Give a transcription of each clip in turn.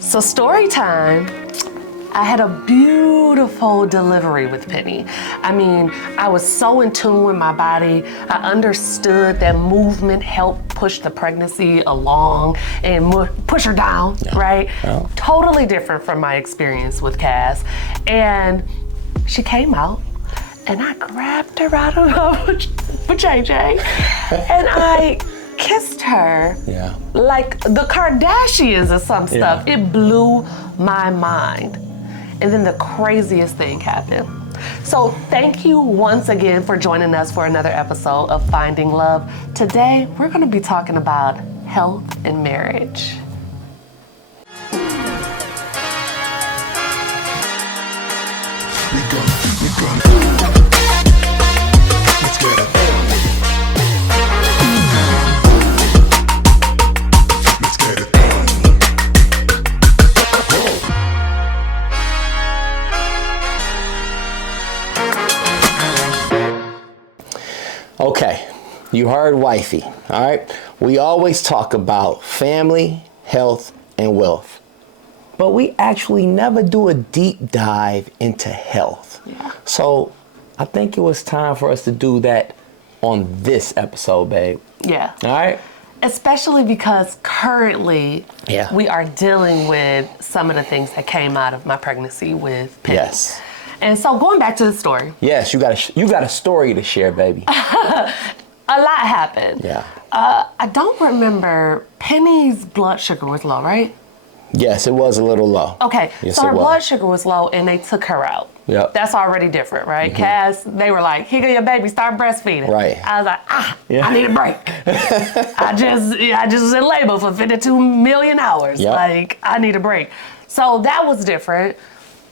So story time. I had a beautiful delivery with Penni. I mean, I was so in tune with my body. I understood that movement helped push the pregnancy along and push her down, right? Yeah. Totally different from my experience with Cass. And she came out and I grabbed her out of her JJ and I kissed her Yeah. like the Kardashians or some stuff. Yeah. It blew my mind. And then the craziest thing happened. So thank you once again for joining us for another episode of Finding Love. Today, we're gonna be talking about health and marriage. Let's get it. Let's get it. Okay, you heard wifey, all right? We always talk about family, health, and wealth. But we actually never do a deep dive into health. Yeah. So I think it was time for us to do that on this episode, babe. Yeah. All right? Especially because currently Yeah. we are dealing with some of the things that came out of my pregnancy with Penni. Yes. And so going back to the story, Yes, you got a story to share, baby. a lot happened. Yeah. I don't remember, Penni's blood sugar was low, right? Yes, it was a little low. Okay, Yes, so it her was. blood sugar was low and they took her out. Yep. That's already different, right? Cass, they were like, here go your baby, start breastfeeding. Right. I was like, Yeah. I need a break. I just was in labor for 52 million hours. Yep. Like, I need a break. So that was different.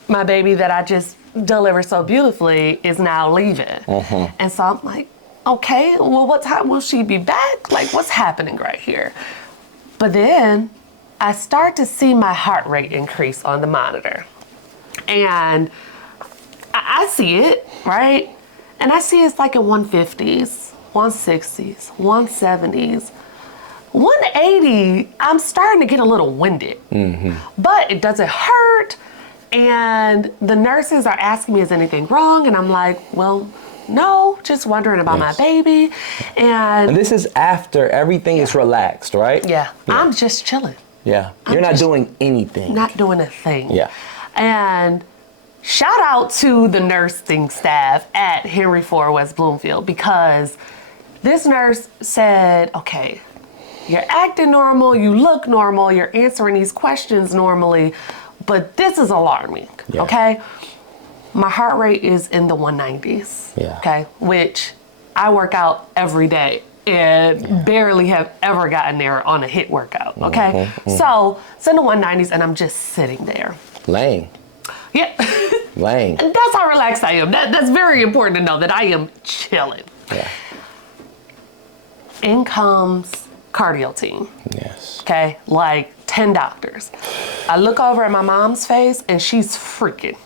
My baby that I just delivered so beautifully is now leaving. And so I'm like, okay, well, what time will she be back? Like, what's happening right here? But then I start to see my heart rate increase on the monitor. And I see it, right? And I see it's like in 150s, 160s, 170s. 180, I'm starting to get a little winded. But it doesn't hurt. And the nurses are asking me, is anything wrong? And I'm like, well, no, just wondering about Yes. my baby. And This is after everything is relaxed, right? yeah, I'm just chilling. Yeah. I'm You're not just doing anything. Not doing a thing. Yeah. And shout out to the nursing staff at Henry Ford West Bloomfield, because this nurse said, okay, you're acting normal, you look normal, you're answering these questions normally, but this is alarming, Yeah. okay? My heart rate is in the 190s, Yeah. okay? Which I work out every day and barely have ever gotten there on a HIIT workout, okay? So it's in the 190s and I'm just sitting there. Laying. Yeah. Laying. And that's how relaxed I am. That's very important to know that I am chilling. Yeah. In comes cardio team, Yes. okay? Like 10 doctors. I look over at my mom's face and she's freaking,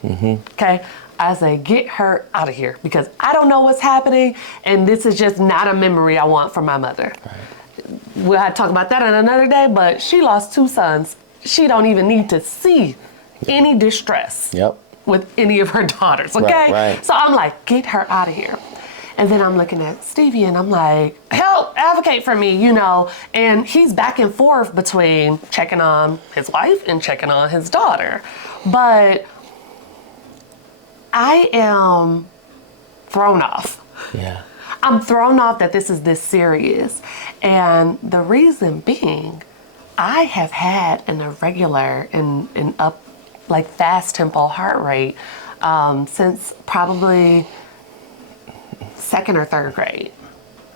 okay? I say, get her out of here because I don't know what's happening and this is just not a memory I want from my mother. We'll have to talk about that on another day, but she lost 2 sons. She don't even need to see any distress Yep. with any of her daughters, okay? Right. So I'm like, get her out of here. And then I'm looking at Stevie and I'm like, help, advocate for me, you know? And he's back and forth between checking on his wife and checking on his daughter. But I am thrown off. Yeah. I'm thrown off that this is this serious. And the reason being, I have had an irregular and up, like fast tempo heart rate since probably 2nd or 3rd grade.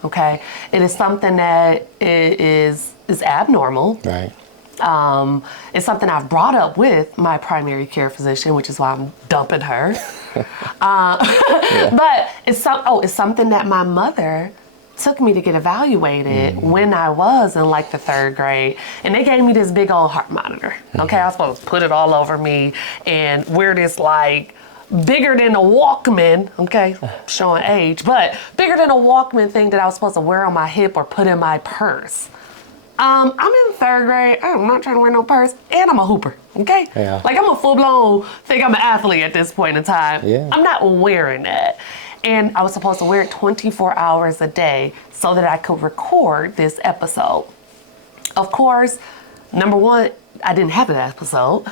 Okay, it is something that is abnormal. Right. It's something I've brought up with my primary care physician, which is why I'm dumping her. But it's something that my mother took me to get evaluated when I was in like the 3rd grade. And they gave me this big old heart monitor. Okay, I was supposed to put it all over me and wear this like bigger than a Walkman, okay, showing age, but bigger than a Walkman thing that I was supposed to wear on my hip or put in my purse. I'm in third grade. I'm not trying to wear no purse, and I'm a hooper. Okay. Yeah. Like I'm a full blown. Think I'm an athlete at this point in time. Yeah. I'm not wearing that, and I was supposed to wear it 24 hours a day so that I could record this episode. Of course, number one, I didn't have an episode,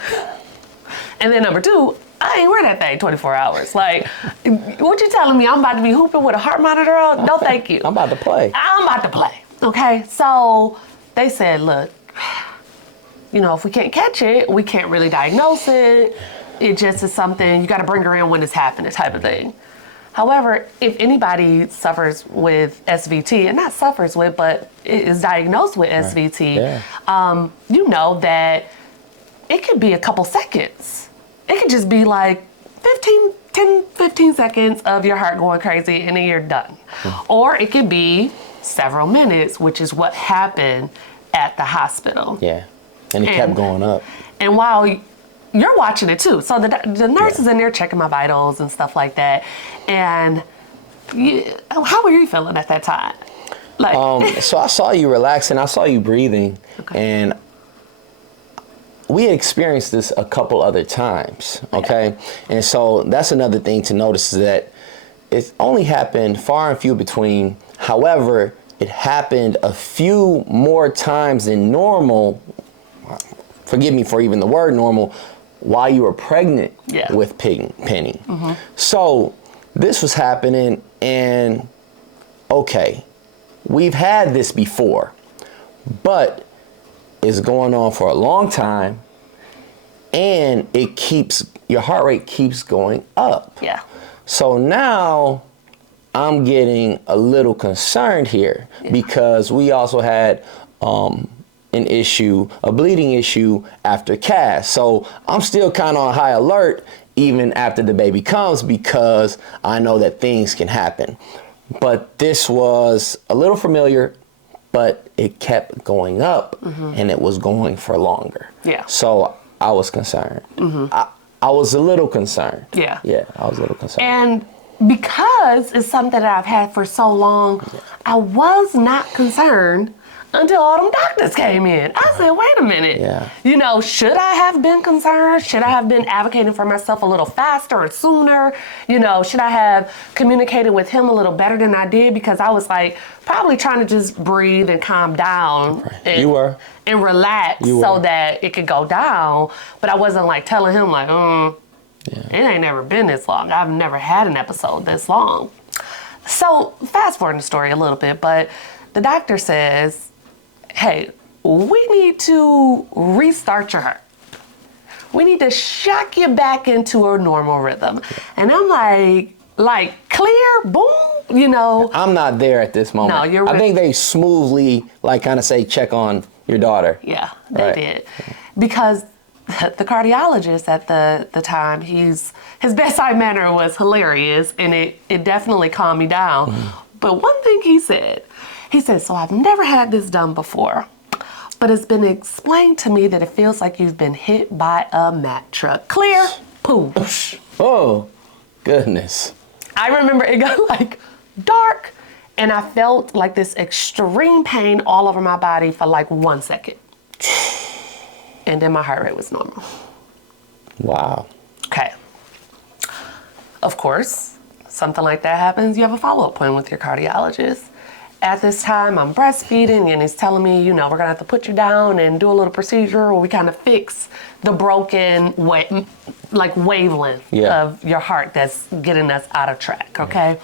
and then number two, I ain't wear that thing 24 hours. Like, what you telling me? I'm about to be hooping with a heart monitor on? No, thank you. I'm about to play. I'm about to play. Okay, so they said, look, you know, if we can't catch it, we can't really diagnose it. It just is something, you got to bring her in when it's happening type of thing. However, if anybody suffers with SVT, and not suffers with, but is diagnosed with SVT, you know that it could be a couple seconds. It could just be like 15 seconds of your heart going crazy and then you're done. Or it could be several minutes, which is what happened at the hospital. Yeah, and it kept going up. And while you're watching it too, so the nurse is in there checking my vitals and stuff like that. And how were you feeling at that time? Like, so I saw you relaxing, I saw you breathing, and we had experienced this a couple other times, okay? And so that's another thing to notice is that it's only happened far and few between. However, it happened a few more times than normal, forgive me for even the word normal, while you were pregnant with Penni. So this was happening, and okay, we've had this before, but it's going on for a long time, and your heart rate keeps going up. yeah. So now I'm getting a little concerned here because we also had a bleeding issue after cast. So I'm still kind of on high alert even after the baby comes because I know that things can happen. But this was a little familiar, but it kept going up and it was going for longer. Yeah. So I was concerned. I was a little concerned. Yeah. Yeah, I was a little concerned. And because it's something that I've had for so long, I was not concerned until all them doctors came in. I said, wait a minute. Yeah. You know, should I have been concerned? Should I have been advocating for myself a little faster or sooner? You know, should I have communicated with him a little better than I did? Because I was like probably trying to just breathe and calm down. Right. You were. And relax so that it could go down. But I wasn't like telling him like, it ain't never been this long. I've never had an episode this long. So fast forwarding the story a little bit, but the doctor says, hey, we need to restart your heart. We need to shock you back into a normal rhythm. And I'm like clear, boom, you know. I'm not there at this moment. No, you're right. I think they smoothly kind of say check on your daughter. Yeah, they did. Because the cardiologist at the time, his bedside manner was hilarious and it definitely calmed me down. But one thing he said, so I've never had this done before, but it's been explained to me that it feels like you've been hit by a Mack truck. Clear, poof. Oh, goodness. I remember it got like dark and I felt like this extreme pain all over my body for like 1 second. And then my heart rate was normal. Wow. Okay. Of course, something like that happens, you have a follow-up point with your cardiologist. At this time, I'm breastfeeding, and he's telling me, you know, we're gonna have to put you down and do a little procedure where we kind of fix the broken wavelength of your heart that's getting us out of track, okay?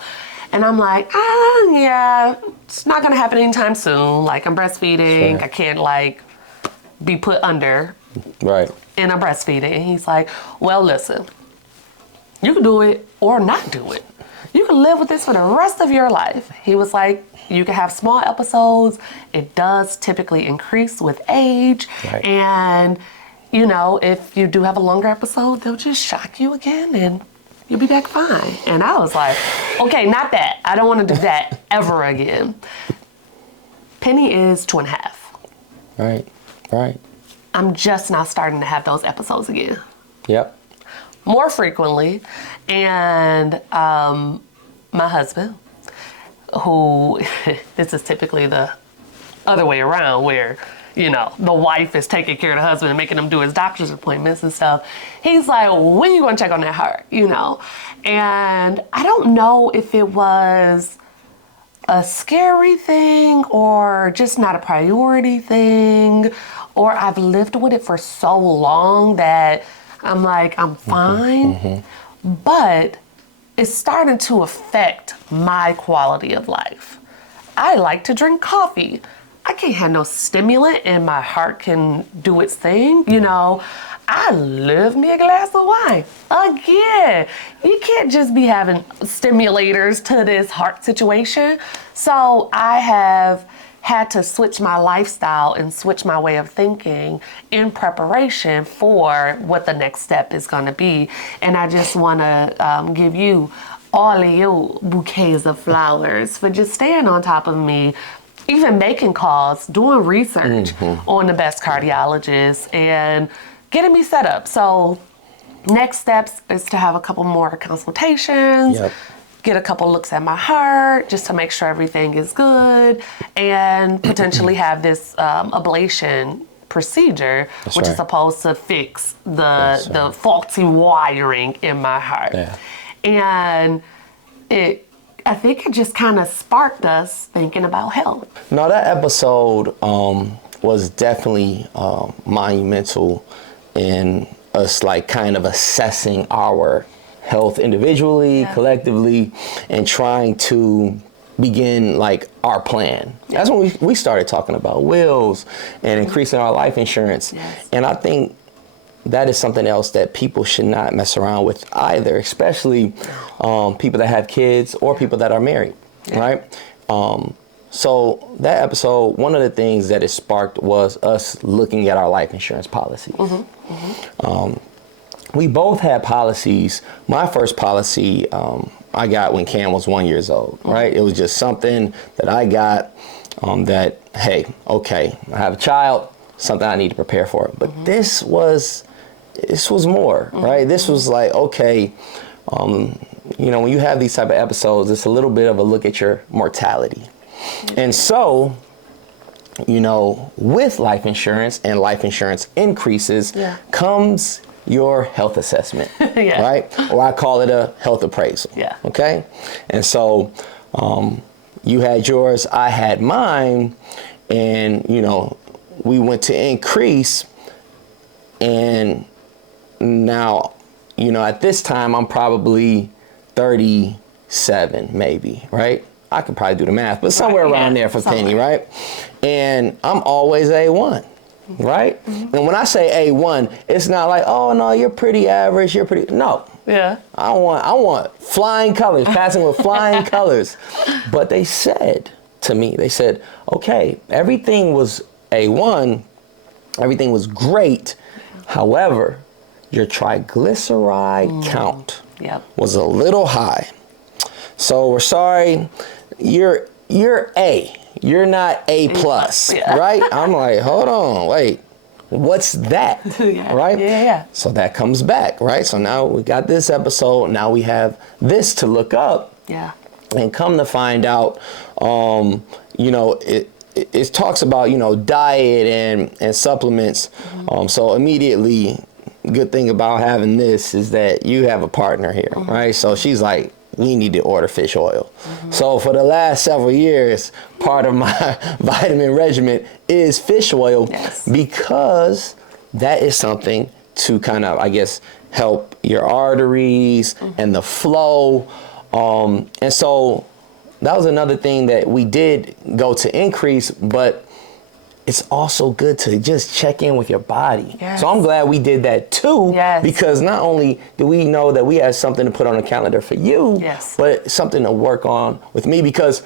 And I'm like, it's not gonna happen anytime soon. Like, I'm breastfeeding, I can't, like, be put under in a breastfeeding. And he's like, well, listen, you can do it or not do it. You can live with this for the rest of your life. He was like, you can have small episodes. It does typically increase with age. And, you know, if you do have a longer episode, they'll just shock you again and you'll be back fine. And I was like, okay, not that. I don't want to do that ever again. Penni is 2.5. Right. I'm just now starting to have those episodes again. Yep. More frequently. And my husband, who, this is typically the other way around, where you know, the wife is taking care of the husband and making him do his doctor's appointments and stuff. He's like, when are you going to check on that heart, you know? And I don't know if it was a scary thing or just not a priority thing, or I've lived with it for so long that I'm like, I'm fine. But it's starting to affect my quality of life. I like to drink coffee. I can't have no stimulant and my heart can do its thing, you know. I love me a glass of wine. Again, you can't just be having stimulators to this heart situation. So I have had to switch my lifestyle and switch my way of thinking in preparation for what the next step is going to be. And I just want to give you all of your bouquets of flowers for just staying on top of me, even making calls, doing research on the best cardiologists, and getting me set up. So next steps is to have a couple more consultations, get a couple looks at my heart just to make sure everything is good, and potentially have this ablation procedure, which is supposed to fix the faulty wiring in my heart. And I think it just kind of sparked us thinking about health. No, that episode was definitely monumental in us like kind of assessing our health individually, collectively, and trying to begin like our plan. That's when we started talking about wills and increasing our life insurance. And I think that is something else that people should not mess around with either, especially people that have kids or people that are married, right? So that episode, one of the things that it sparked was us looking at our life insurance policies. We both had policies. My first policy I got when Cam was 1 year old, right? It was just something that I got that, hey, okay, I have a child, something I need to prepare for. But this was more, right? This was like, okay, you know, when you have these type of episodes, it's a little bit of a look at your mortality. And so, you know, with life insurance and life insurance increases comes your health assessment, right? Or I call it a health appraisal, okay? And so you had yours, I had mine, and, you know, we went to increase, and now, you know, at this time, I'm probably 37, maybe, right? I could probably do the math, but somewhere around there for Penny, right? And I'm always A1, right? And when I say A1, it's not like, oh, no, you're pretty average, you're pretty, no. I want flying colors, passing with flying colors. But they said to me, they said, okay, everything was A1, everything was great. However, your triglyceride count was a little high. So we're sorry, you're A. You're not A plus, right? I'm like, hold on, wait, what's that, right? So that comes back, right? So now we got this episode, now we have this to look up. And come to find out, you know, it talks about, you know, diet and supplements. So immediately, good thing about having this is that you have a partner here, right? So she's like, we need to order fish oil. So for the last several years, part of my vitamin regimen is fish oil because that is something to kind of, I guess, help your arteries and the flow. And so that was another thing that we did go to increase, but it's also good to just check in with your body. So I'm glad we did that too, because not only do we know that we have something to put on the calendar for you, but something to work on with me, because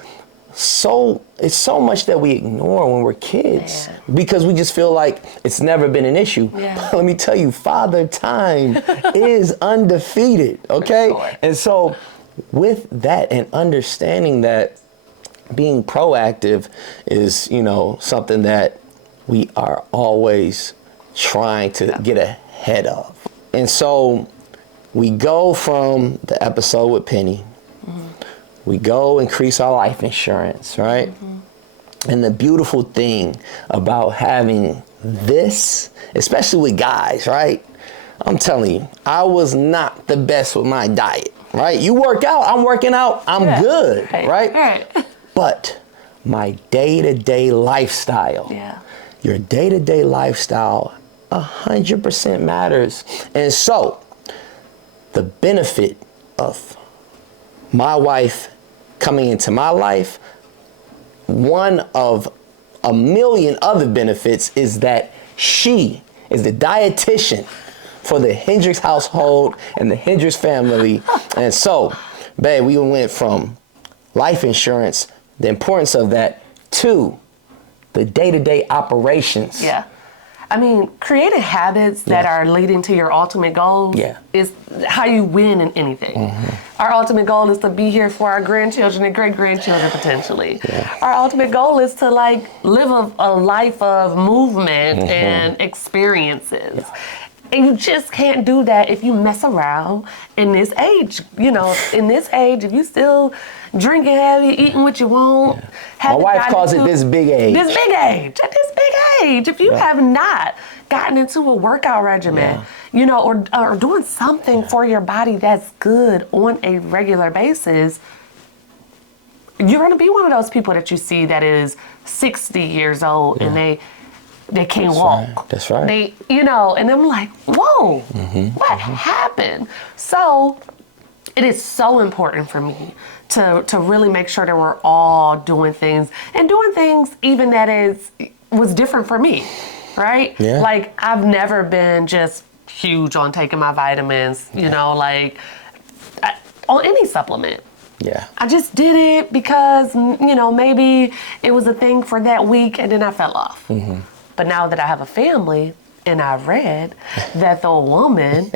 it's so much that we ignore when we're kids because we just feel like it's never been an issue. But let me tell you, Father Time is undefeated, okay? And so with that and understanding that being proactive is, you know, something that we are always trying to get ahead of. And so we go from the episode with Penny, we go increase our life insurance, right? And the beautiful thing about having this, especially with guys, right? I'm telling you, I was not the best with my diet, right? You work out, I'm working out, I'm good, right? But my day-to-day lifestyle, your day-to-day lifestyle 100% matters. And so the benefit of my wife coming into my life, one of a million other benefits is that she is the dietitian for the Hendricks household and the Hendricks family. And so, babe, we went from life insurance, the importance of that, to the day-to-day operations. Yeah. I mean, creating habits that are leading to your ultimate goals is how you win in anything. Our ultimate goal is to be here for our grandchildren and great-grandchildren potentially. Our ultimate goal is to live a life of movement and experiences. And you just can't do that if you mess around in this age. You know, in this age, if you still drinking heavy, eating what you want. My wife calls it this big age. This big age. At this big age. If you have not gotten into a workout regimen, you know, or doing something for your body that's good on a regular basis, you're going to be one of those people that you see that is 60 years old and they can't walk. Right. That's right. They, you know, and I'm like, whoa, what happened? So it is so important for me to really make sure that we're all doing things even that was different for me, right? Yeah. Like I've never been just huge on taking my vitamins, you know, on any supplement. Yeah. I just did it because, you know, maybe it was a thing for that week and then I fell off. But now that I have a family and I've read that the woman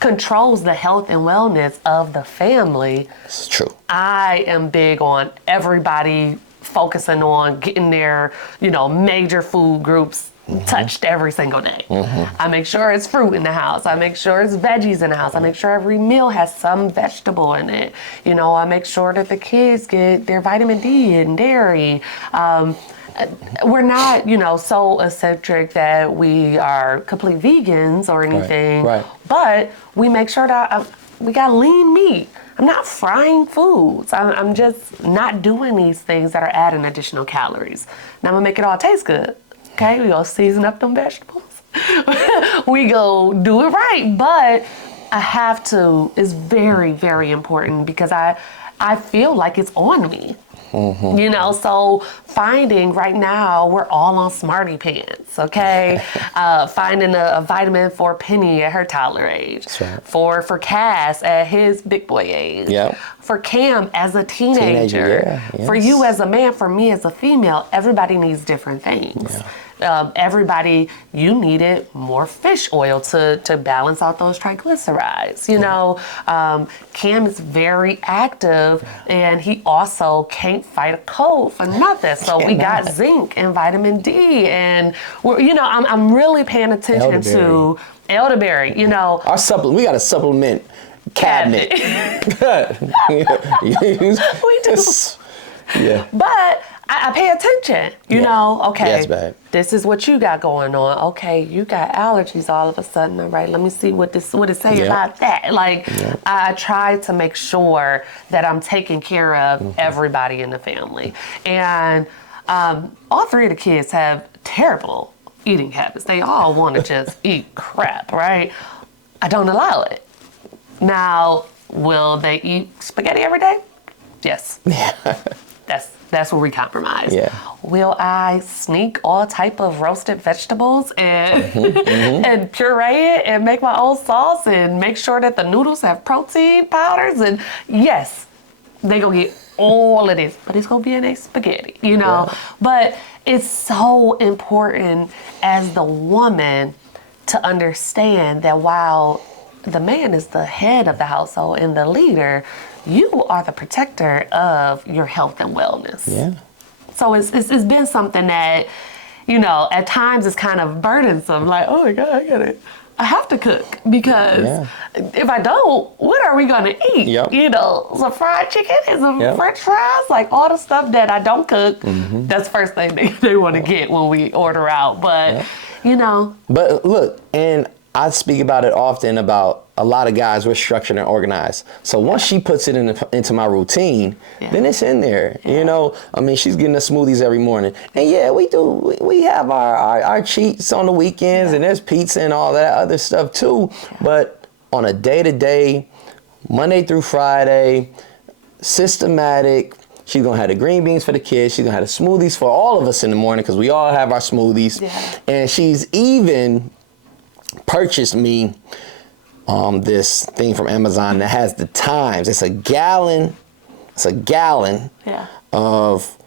controls the health and wellness of the family. It's true. I am big on everybody focusing on getting their, you know, major food groups touched every single day. I make sure it's fruit in the house. I make sure it's veggies in the house. I make sure every meal has some vegetable in it. You know, I make sure that the kids get their vitamin D and dairy. We're not, you know, so eccentric that we are complete vegans or anything, but we make sure that we got lean meat. I'm not frying foods. I'm just not doing these things that are adding additional calories. Now I'm gonna make it all taste good. Okay, we go season up them vegetables. We go do it right, but I have to. It's very, very important because I feel like it's on me. You know, so finding right now, we're all on Smarty Pants, okay? Finding a vitamin for Penni at her toddler age, for Cass at his big boy age, for Cam as a teenager, for you as a man, for me as a female, everybody needs different things. Everybody, you needed more fish oil to balance out those triglycerides. You know, Cam is very active and he also can't fight a cold for nothing. So we got zinc and vitamin D and, you know, I'm really paying attention to elderberry, you know. Our supplement, we got a supplement cabinet. We do. Yeah. But I pay attention, you know, okay, yes, babe. This is what you got going on. Okay, you got allergies all of a sudden. All right, let me see what it say about that. Like, I try to make sure that I'm taking care of everybody in the family. And all three of the kids have terrible eating habits. They all want to just eat crap, right? I don't allow it. Now, will they eat spaghetti every day? Yes. That's where we compromise. Will I sneak all type of roasted vegetables and and puree it and make my own sauce and make sure that the noodles have protein powders? And yes, they gonna get all of this, but it's gonna be in a spaghetti, you know? But it's so important as the woman to understand that while the man is the head of the household and the leader, you are the protector of your health and wellness. So it's been something that, you know, at times it's kind of burdensome. Like, oh my God, I I have to cook because if I don't, what are we gonna eat? Yep. You know, some fried chicken and some Yep. French fries, like all the stuff that I don't cook. That's the first thing they want to get when we order out. But you know, But look, and I speak about it often about a lot of guys, we're structured and organized. So once she puts it into my routine, then it's in there. You know, I mean, she's getting us smoothies every morning. And yeah, we do. We have our cheats on the weekends, and there's pizza and all that other stuff too. But on a day-to-day, Monday through Friday, systematic, she's going to have the green beans for the kids. She's going to have the smoothies for all of us in the morning because we all have our smoothies. Yeah. And she's even purchased me this thing from Amazon that has the times. It's a gallon of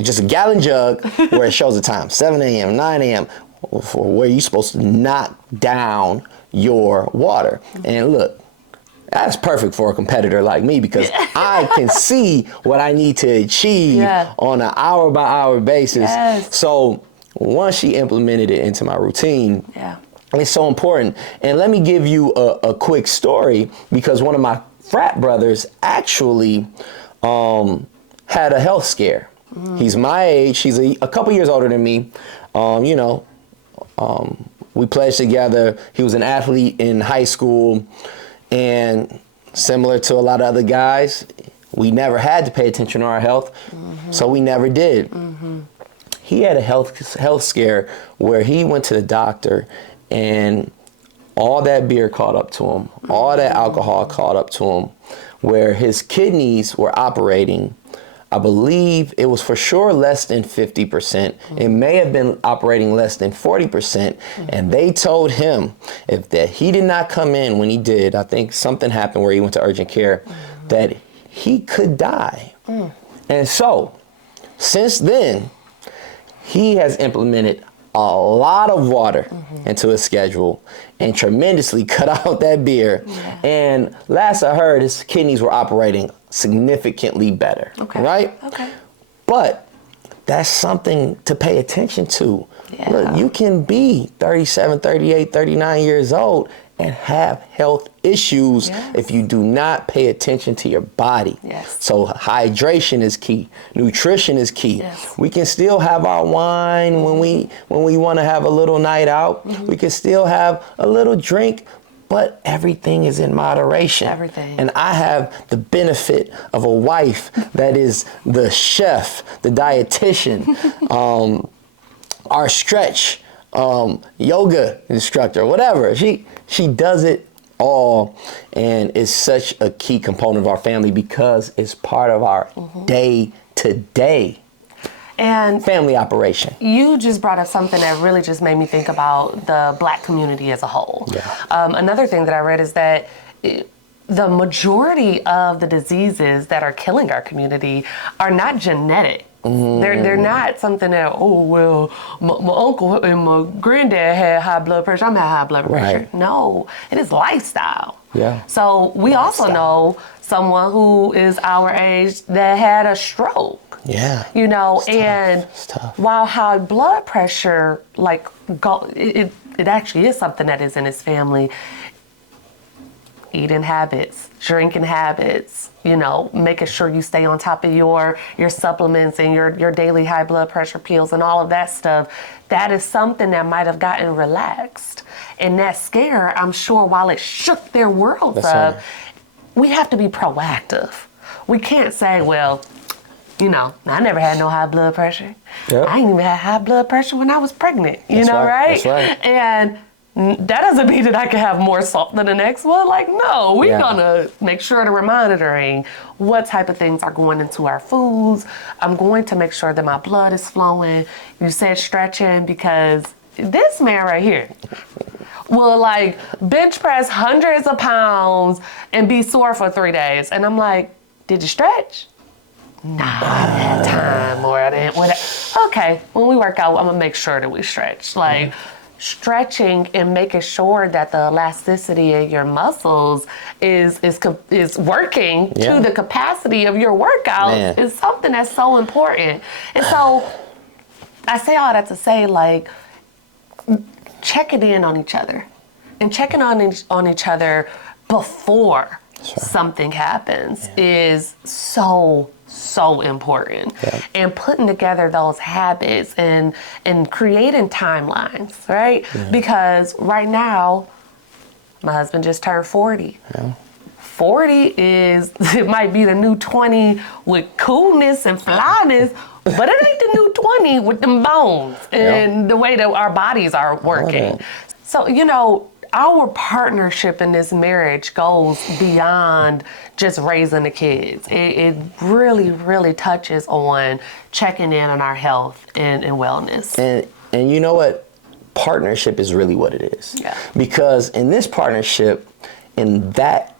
just a gallon jug where it shows the time, 7 a.m., 9 a.m., for where you're supposed to knock down your water. And look, that's perfect for a competitor like me because I can see what I need to achieve on an hour by hour basis. So once she implemented it into my routine, it's so important. And let me give you a quick story because one of my frat brothers actually had a health scare. He's my age. He's a couple years older than me. We pledged together. He was an athlete in high school. And similar to a lot of other guys, we never had to pay attention to our health. So we never did. He had a health scare where he went to the doctor and all that beer caught up to him, all that alcohol caught up to him, where his kidneys were operating. I believe it was for sure less than 50%. It may have been operating less than 40%. And they told him if that he did not come in when he did, I think something happened where he went to urgent care, that he could die. And so, since then, he has implemented a lot of water into his schedule and tremendously cut out that beer. And last I heard, his kidneys were operating significantly better, right? But that's something to pay attention to. Look, you can be 37, 38, 39 years old and have health issues if you do not pay attention to your body. So hydration is key. Nutrition is key. We can still have our wine when we want to have a little night out. We can still have a little drink, but everything is in moderation. And I have the benefit of a wife that is the chef, the dietitian, our stretch, yoga instructor, whatever. She does it all, and it's such a key component of our family because it's part of our day-to-day and family operation. You just brought up something that really just made me think about the Black community as a whole. Another thing that I read is that the majority of the diseases that are killing our community are not genetic. They're not something that, my uncle and my granddad had high blood pressure, I'm at high blood pressure. No, it is lifestyle. So we also know someone who is our age that had a stroke. You know, it's while high blood pressure, it actually is something that is in his family. Eating habits, drinking habits, making sure you stay on top of your supplements and your daily high blood pressure pills and all of that stuff. That is something that might have gotten relaxed. And that scare, I'm sure, while it shook their worlds up, we have to be proactive. We can't say, well, I never had no high blood pressure. I ain't even had high blood pressure when I was pregnant, right? That's right. And that doesn't mean that I can have more salt than the next one. No, we're gonna make sure to monitoring what type of things are going into our foods. I'm going to make sure that my blood is flowing. You said stretching because this man right here will bench press hundreds of pounds and be sore for 3 days. And I'm like, did you stretch? Nah, I haven't had time or I didn't. Okay, when we work out, I'm gonna make sure that we stretch. Stretching and making sure that the elasticity of your muscles is working to the capacity of your workout is something that's so important. And so I say all that to say checking in on each other. and checking on each other before something happens is so important. And putting together those habits and creating timelines, right? Because right now, my husband just turned 40. 40 it might be the new 20 with coolness and flyness, but it ain't the new 20 with them bones and the way that our bodies are working. So, you know, our partnership in this marriage goes beyond just raising the kids. It really, really touches on checking in on our health and wellness. And you know what? Partnership is really what it is. Because in this partnership, in that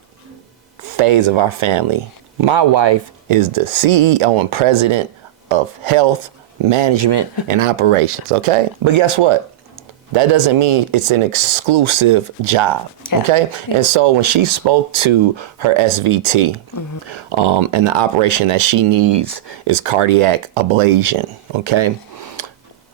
phase of our family, my wife is the CEO and president of health, management, and operations, okay? But guess what? That doesn't mean it's an exclusive job, okay? And so when she spoke to her SVT, and the operation that she needs is cardiac ablation, okay?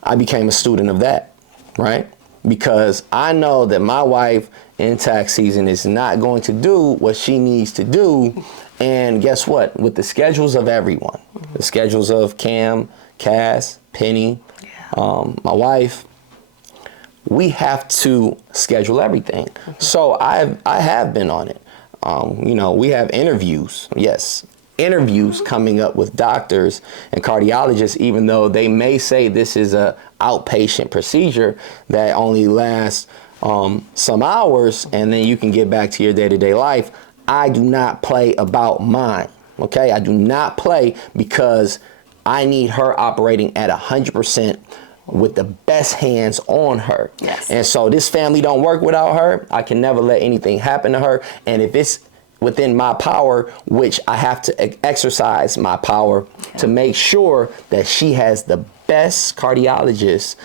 I became a student of that, right? Because I know that my wife in tax season is not going to do what she needs to do. And guess what? With the schedules of everyone, the schedules of Cam, Cass, Penny, my wife, we have to schedule everything. So I have been on it. You know, we have interviews, interviews coming up with doctors and cardiologists, even though they may say this is a outpatient procedure that only lasts some hours and then you can get back to your day-to-day life. I do not play about mine, okay? I do not play because I need her operating at 100% with the best hands on her. And so this family don't work without her. I can never let anything happen to her. And if it's within my power, which I have to exercise my power to make sure that she has the best cardiologist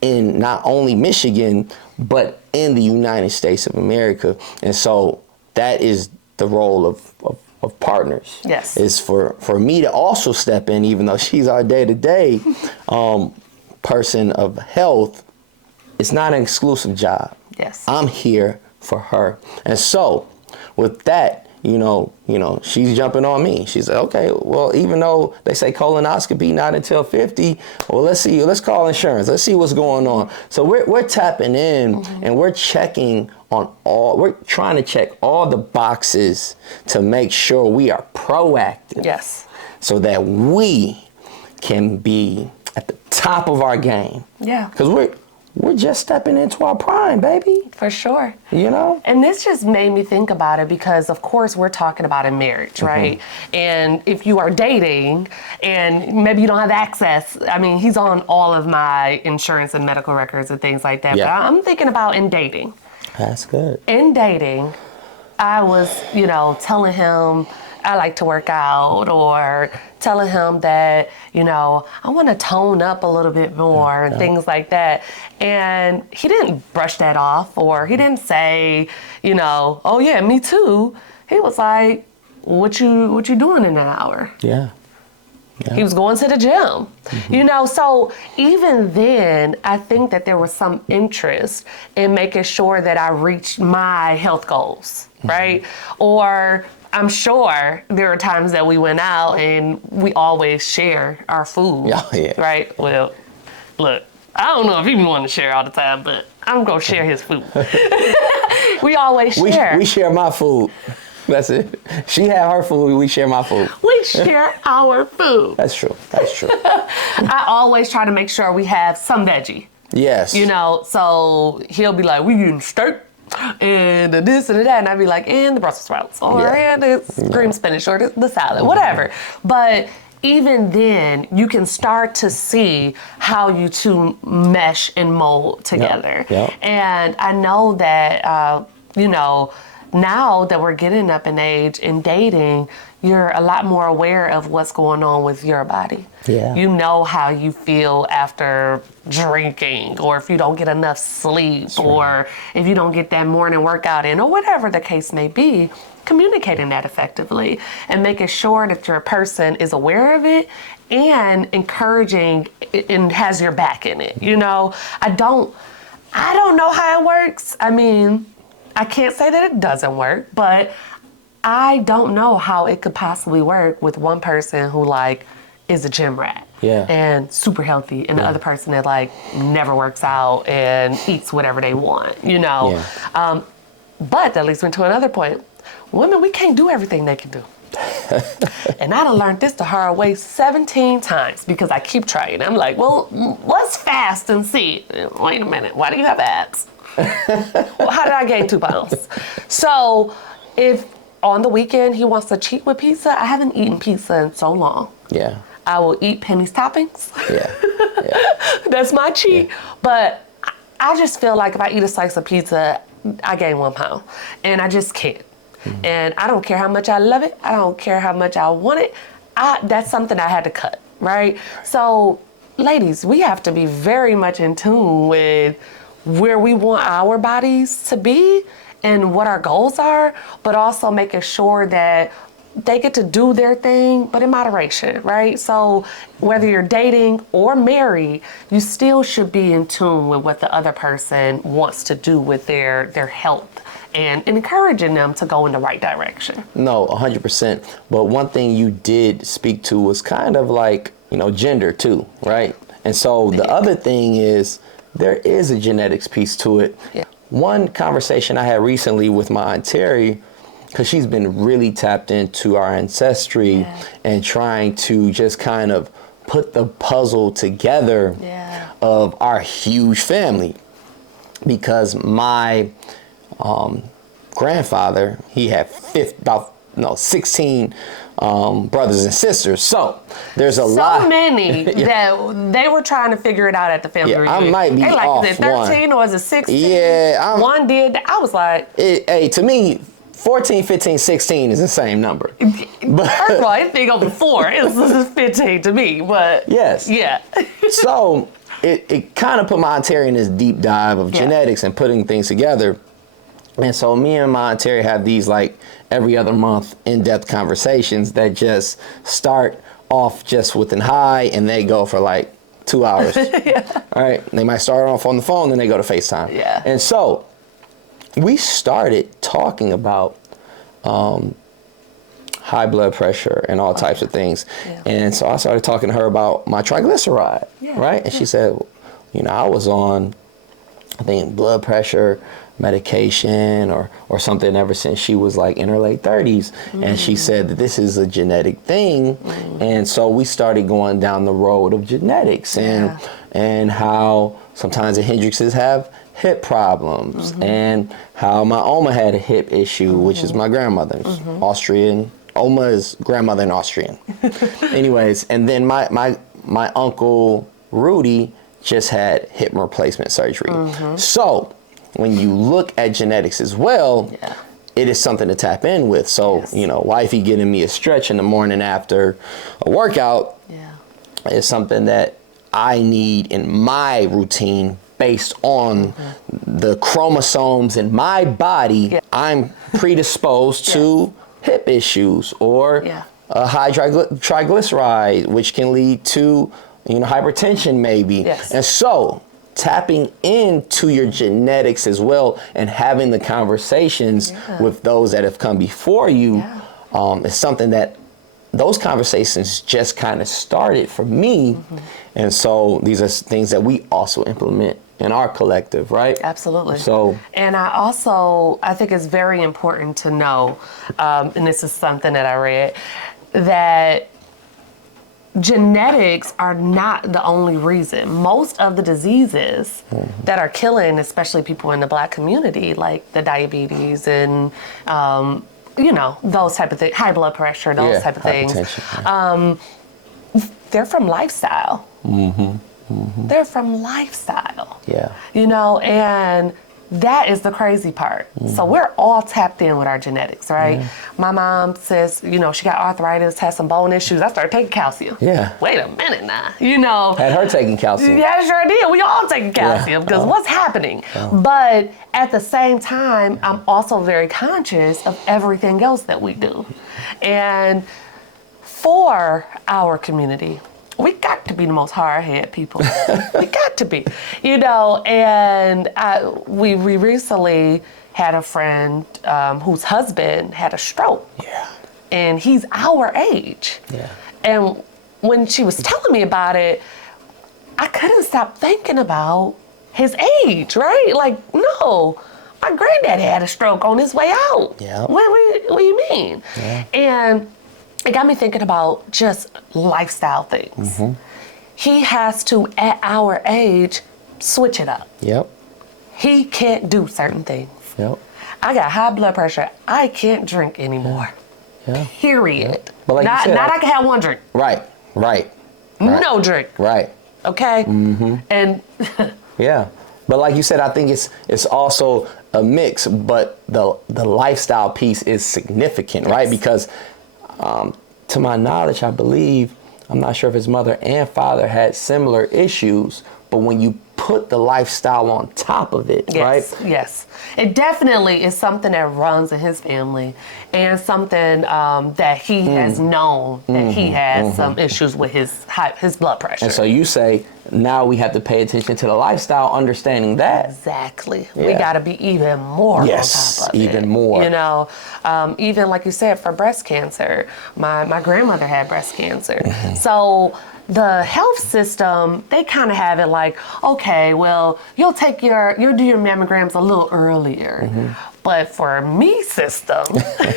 in not only Michigan, but in the United States of America. And so that is the role of partners. Is for me to also step in, even though she's our day-to-day person of health. It's not an exclusive job. I'm here for her. And so with that, you know, she's jumping on me. She's like, okay, well, even though they say colonoscopy not until 50, well, let's call insurance. Let's see what's going on. So we're tapping in and we're checking on we're trying to check all the boxes to make sure we are proactive. So that we can be at the top of our game. Because we're just stepping into our prime, baby. For sure. You know? And this just made me think about it because, of course, we're talking about a marriage, right? And if you are dating and maybe you don't have access, I mean, he's on all of my insurance and medical records and things like that. But I'm thinking about in dating. That's good. In dating, I was, telling him I like to work out, or telling him that, I want to tone up a little bit more and things like that. And he didn't brush that off, or he didn't say, oh yeah, me too. He was like, what you doing in an hour? He was going to the gym, so even then, I think that there was some interest in making sure that I reached my health goals, right? Or I'm sure there are times that we went out and we always share our food, right? Well, look, I don't know if he want to share all the time, but I'm going to share his food. We always share. We share my food. That's it. She had her food, we share my food. We share our food. That's true. I always try to make sure we have some veggie. So he'll be like, we eating steak and this and that, and I'd be like, and the Brussels sprouts, or and the green spinach, or the salad, whatever. But even then, you can start to see how you two mesh and mold together. And I know that, now that we're getting up in age and dating, you're a lot more aware of what's going on with your body. You know how you feel after drinking, or if you don't get enough sleep, or if you don't get that morning workout in, or whatever the case may be. Communicating that effectively and making sure that your person is aware of it and encouraging and has your back in it. I don't know how it works. I mean, I can't say that it doesn't work, but I don't know how it could possibly work with one person who like is a gym rat and super healthy, and the other person that like never works out and eats whatever they want, you know. But that leads me to another point. Women, we can't do everything they can do. And I done learned this the hard way 17 times because I keep trying. I'm like, well, let's fast and see. Wait a minute, why do you have abs? Well, how did I gain 2 pounds? So if on the weekend he wants to cheat with pizza, I haven't eaten pizza in so long. Yeah. I will eat Penni's toppings. Yeah. That's my cheat. But I just feel like if I eat a slice of pizza, I gain 1 pound. And I just can't. And I don't care how much I love it. I don't care how much I want it. That's something I had to cut, right? So, ladies, we have to be very much in tune with where we want our bodies to be and what our goals are, but also making sure that they get to do their thing, but in moderation, right? So whether you're dating or married, you still should be in tune with what the other person wants to do with their health and encouraging them to go in the right direction. No, 100%. But one thing you did speak to was kind of like, gender too, right? And so the other thing is there is a genetics piece to it. Yeah. One conversation I had recently with my Aunt Terry, because she's been really tapped into our ancestry and trying to just kind of put the puzzle together of our huge family. Because my grandfather, he had 16 brothers and sisters. So there's a lot. So many that they were trying to figure it out at the family reunion. I might be like, off is it 13 or is it 16? Yeah. One did. I was like. Hey, to me, 14, 15, 16 is the same number. But, first of all, anything over 4 is 15 to me, but. Yes. Yeah. So it kind of put my Aunt Terry in this deep dive of genetics and putting things together. And so me and my Aunt Terry have these like every other month in-depth conversations that just start off just with an hi and they go for like 2 hours. All right. They might start off on the phone, then they go to FaceTime. Yeah. And so we started talking about high blood pressure and all types of things. Yeah. And so I started talking to her about my triglyceride, right? And she said, I was on, I think, blood pressure medication or something ever since she was like in her late 30s. And she said that this is a genetic thing. And so we started going down the road of genetics and how sometimes the Hendrixes have hip problems and how my Oma had a hip issue, which is my grandmother's Austrian. Oma is grandmother in Austrian. Anyways, and then my uncle Rudy just had hip replacement surgery. So when you look at genetics as well, it is something to tap in with. So, wifey getting me a stretch in the morning after a workout is something that I need in my routine based on the chromosomes in my body. I'm predisposed to hip issues or a high triglyceride, which can lead to hypertension maybe. And so tapping into your genetics as well and having the conversations with those that have come before you is something that those conversations just kind of started for me. And so these are things that we also implement in our collective, right? Absolutely. So, and I think it's very important to know, and this is something that I read, that genetics are not the only reason. Most of the diseases that are killing, especially people in the Black community, like the diabetes and those type of things, high blood pressure, those type of things, they're from lifestyle. They're from lifestyle. And that is the crazy part. So we're all tapped in with our genetics, right? My mom says, she got arthritis, has some bone issues. I started taking calcium. Wait a minute now, Had her taking calcium. Yeah, sure did. We all taking calcium because what's happening? But at the same time, I'm also very conscious of everything else that we do. And for our community, we got to be the most hard-headed people. We got to be, and we recently had a friend whose husband had a stroke. Yeah. And he's our age. Yeah. And when she was telling me about it, I couldn't stop thinking about his age, right? Like, no, my granddaddy had a stroke on his way out. Yeah. What do you mean? Yeah. And it got me thinking about just lifestyle things. He has to, at our age, switch it up. Yep. He can't do certain things. Yep. I got high blood pressure. I can't drink anymore. Yeah. Period. But like you said, I can have one drink. Right. No drink. Right. Okay? And Yeah. But like you said, I think it's also a mix, but the lifestyle piece is significant, right? Because to my knowledge, I believe, I'm not sure if his mother and father had similar issues, but when you put the lifestyle on top of it, right? Yes. It definitely is something that runs in his family and something that he has known that he has some issues with his blood pressure. And so you say, now we have to pay attention to the lifestyle, understanding that. Exactly. Yeah. We got to be even more on top of it. Even more. Even like you said, for breast cancer, my grandmother had breast cancer. So the health system, they kind of have it like, okay, well, you'll do your mammograms a little earlier. But for me system,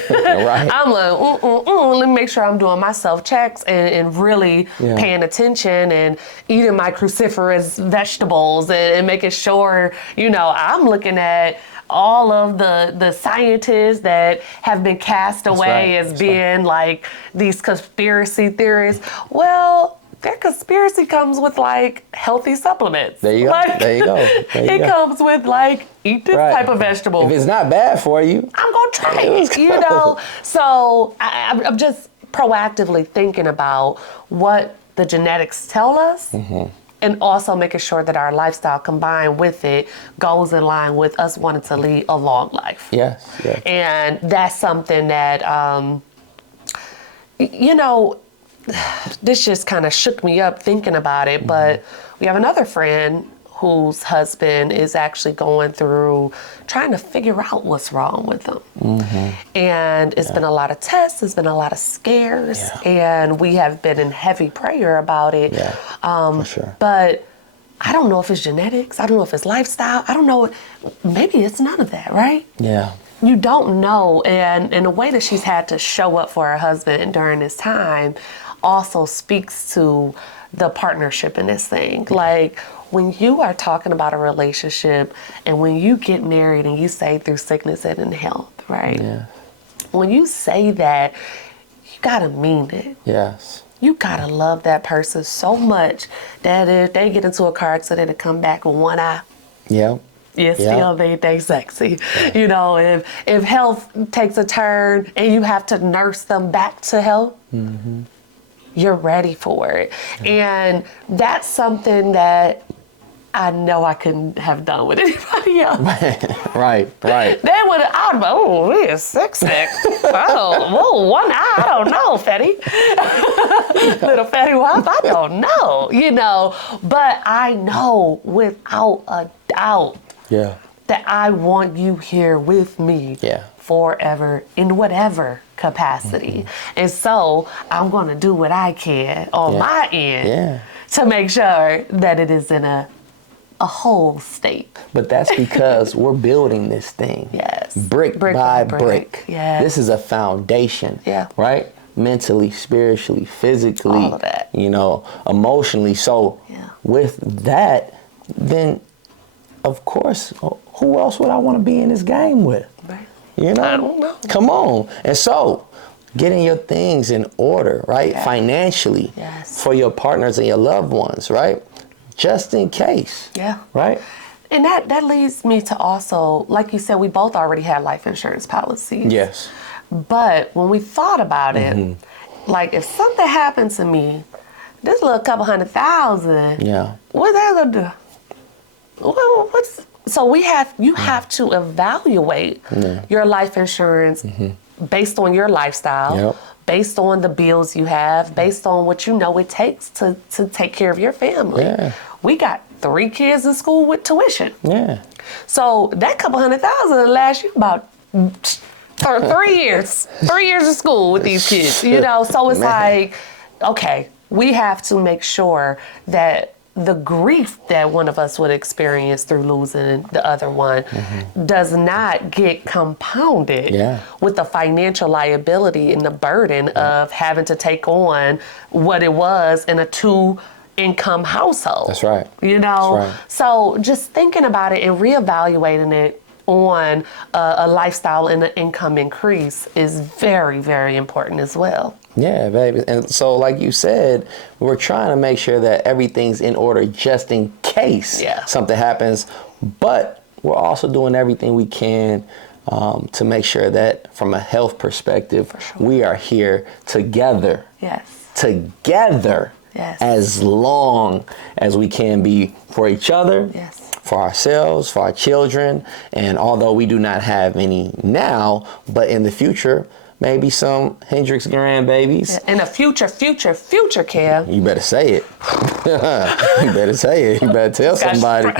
Right. I'm like, let me make sure I'm doing my self-checks and really paying attention and eating my cruciferous vegetables and making sure, I'm looking at all of the scientists that have been cast away as being like these conspiracy theories. Well, their conspiracy comes with like healthy supplements. There you go. There you go. It comes with like, eat this type of vegetable. If it's not bad for you, I'm gonna try it, So I'm just proactively thinking about what the genetics tell us, and also making sure that our lifestyle combined with it goes in line with us wanting to lead a long life. Yes. And that's something that, this just kind of shook me up thinking about it, but we have another friend whose husband is actually going through trying to figure out what's wrong with him. And it's been a lot of tests, it's been a lot of scares, and we have been in heavy prayer about it. For sure. But I don't know if it's genetics, I don't know if it's lifestyle, I don't know, maybe it's none of that, right? Yeah. You don't know, and the way that she's had to show up for her husband during this time also speaks to the partnership in this thing. Like, when you are talking about a relationship and when you get married and you say through sickness and in health, right? Yeah. When you say that, you gotta mean it. Yes. You gotta love that person so much that if they get into a car accident and come back with one eye, Yeah. you still think they sexy. If health takes a turn and you have to nurse them back to health, you're ready for it. And that's something that I know I couldn't have done with anybody else. Right. They would have, I'd be, oh, we are sexy. Oh, one eye, I don't know, Fetty. Little Fetty wife, I don't know, But I know without a doubt that I want you here with me forever in whatever capacity. And so I'm going to do what I can on my end to make sure that it is in a whole state. But that's because we're building this thing. Yes. Brick by brick. Yes. This is a foundation. Yeah. Right? Mentally, spiritually, physically, all of that. Emotionally. So with that, then of course, who else would I want to be in this game with? Right. I don't know. Come on. And so, getting your things in order, right? Yeah. Financially, for your partners and your loved ones, right? Just in case. Yeah. Right? And that leads me to also, like you said, we both already had life insurance policies. Yes. But when we thought about it, like if something happened to me, this little couple $100,000, what's that gonna do? So you have to evaluate your life insurance based on your lifestyle, Yep. based on the bills you have, based on what you know it takes to take care of your family. Yeah. We got 3 kids in school with tuition. Yeah. So that couple $100,000 will last you about for 3 years. 3 years of school with these kids, you know? So it's Man. like, okay, we have to make sure that the grief that one of us would experience through losing the other one does not get compounded with the financial liability and the burden of having to take on what it was in a 2-income household. That's right. You know? That's right. So just thinking about it and reevaluating it on a lifestyle and an income increase is very, very important as well. Yeah, baby. And so, like you said, we're trying to make sure that everything's in order just in case something happens. But we're also doing everything we can to make sure that from a health perspective, we are here together. Yes. Together. Yes. As long as we can be for each other. Yes. For ourselves, for our children. And although we do not have any now, but in the future, maybe some Hendrix grandbabies. In the future, Kev. You better say it. You better say it. You better tell somebody.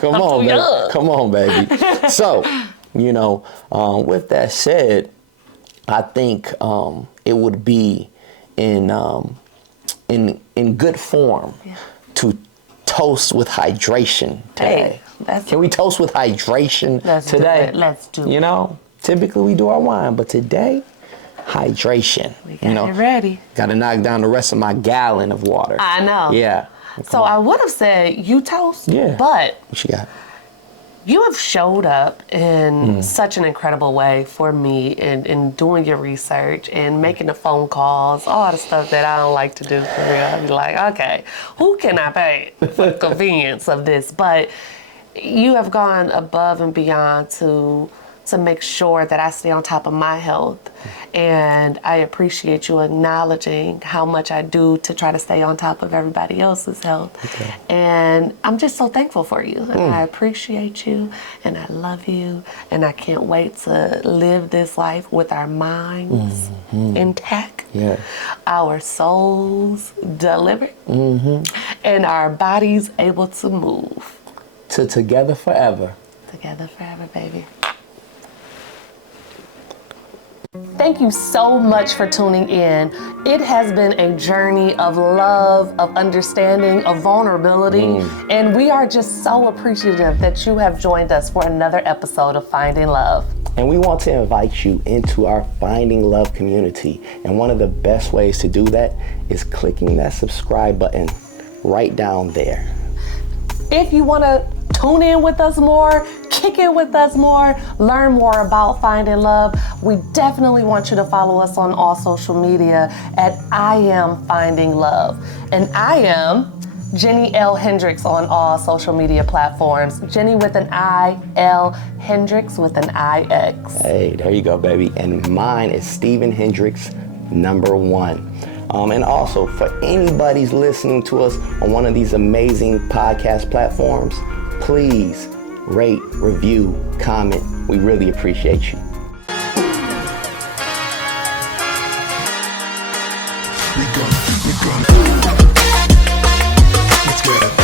Come on, baby. Come on, baby. So, you know, with that said, I think it would be in good form to toast with hydration today. Hey, can we toast with hydration today? Let's do it. You know, typically we do our wine, but today, hydration. We got it ready. Got to knock down the rest of my gallon of water. I know. Yeah. So I would have said you toast. Yeah. But what you got? You have showed up in such an incredible way for me in doing your research and making the phone calls, all the stuff that I don't like to do for real. I'd be like, okay, who can I pay for the convenience of this? But you have gone above and beyond to make sure that I stay on top of my health. And I appreciate you acknowledging how much I do to try to stay on top of everybody else's health. Okay. And I'm just so thankful for you. And I appreciate you and I love you. And I can't wait to live this life with our minds intact, our souls delivered, and our bodies able to move. Together forever. Together forever, baby. Thank you so much for tuning in. It has been a journey of love, of understanding, of vulnerability, and we are just so appreciative that you have joined us for another episode of Finding Love. And we want to invite you into our Finding Love community. And one of the best ways to do that is clicking that subscribe button right down there. If you want to tune in with us more, kick it with us more, learn more about Finding Love, we definitely want you to follow us on all social media at I Am Finding Love. And I am Jenni L. Hendrix on all social media platforms. Jenni with an I, L. Hendrix with an IX. Hey, there you go, baby. And mine is Stephen Hendrix, #1. And also, for anybody's listening to us on one of these amazing podcast platforms, please rate, review, comment. We really appreciate you. Let's get it.